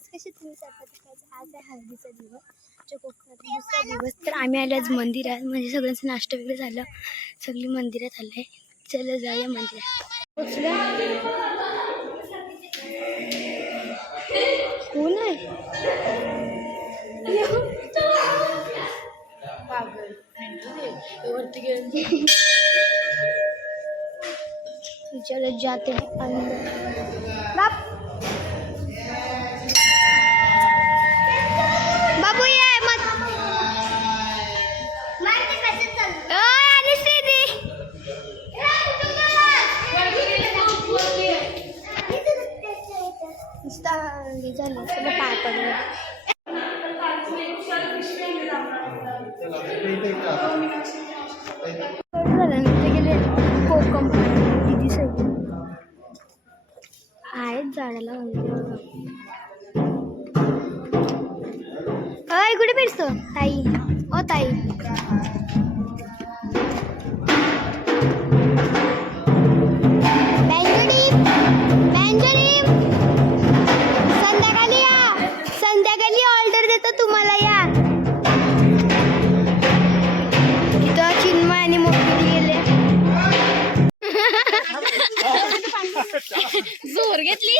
Friends, कसे तुम्ही आज आहे हळदीचा दिवस, जो कोकणातला दुसरा दिवस. तर आम्ही आले आज मंदिरात, म्हणजे सगळ्यांचं नाश्ता वगैरे झालं, सगळी मंदिरात आले. चला जाऊया मंदिरात. कोण आहे? चलो जाते हैं अंदर. बाबू ये मत. पाय पडलं. गेले कोकम दिदी सगळी आहेत झाडाला. अय कुठे फिरतो ताई? ओ ताई, संध्याकाळी या, संध्याकाळी ऑर्डर देतो तुम्हाला. या तिथं चिन्मय आणि मोठी गेले. जोर घेतली.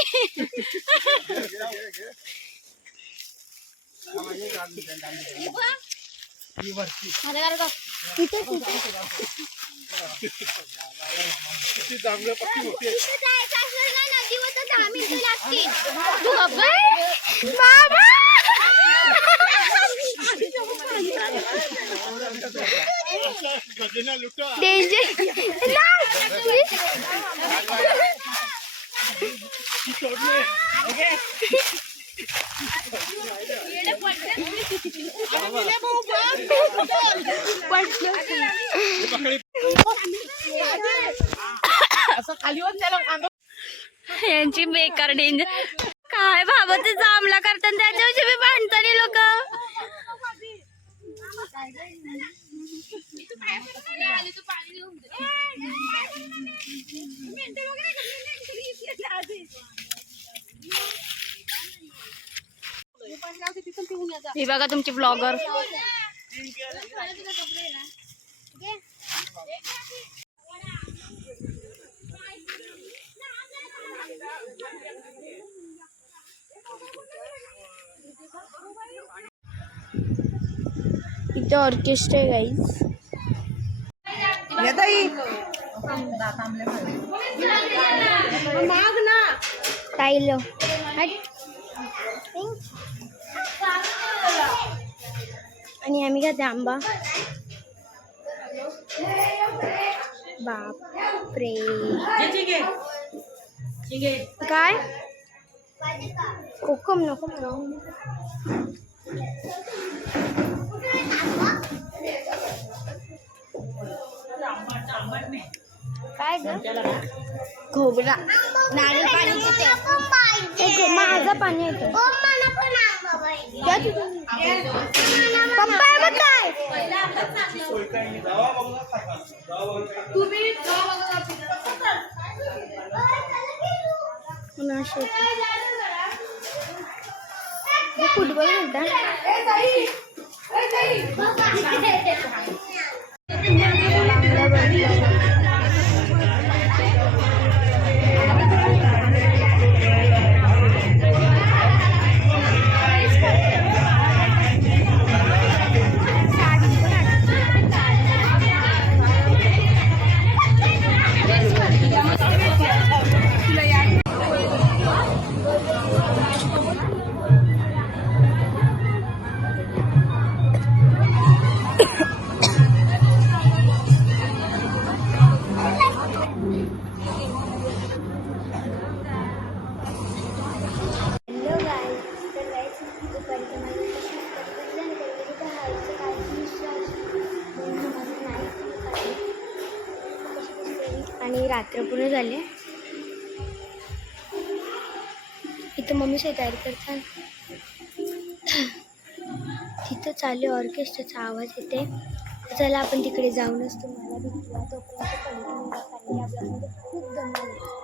यांची बेकार डेंजर काय बाबा, ते जांभला करतात त्याच्याविषयी मी भांडतानी लोक. हे बघा तुमचे ब्लॉगर. इथे ऑर्केस्ट्रा आहे गाईज. ताईलो आणि आम्ही खाते आंबा. बापरे काय कोकम नको काय ग? खोबरा नारळ पाणी माझं पाणी येतं. पप्पा मग काय फुटबॉल खेळता. आणि रात्र पूर्ण झाले. इथं मम्मी तयारी करतात. तिथं चालू ऑर्केस्ट्राचा आवाज येते. चला आपण तिकडे जाऊनच तुम्हाला भेटूया. तोपर्यंत कंटिन्यू, कारण की आपल्यामध्ये खूप दमले.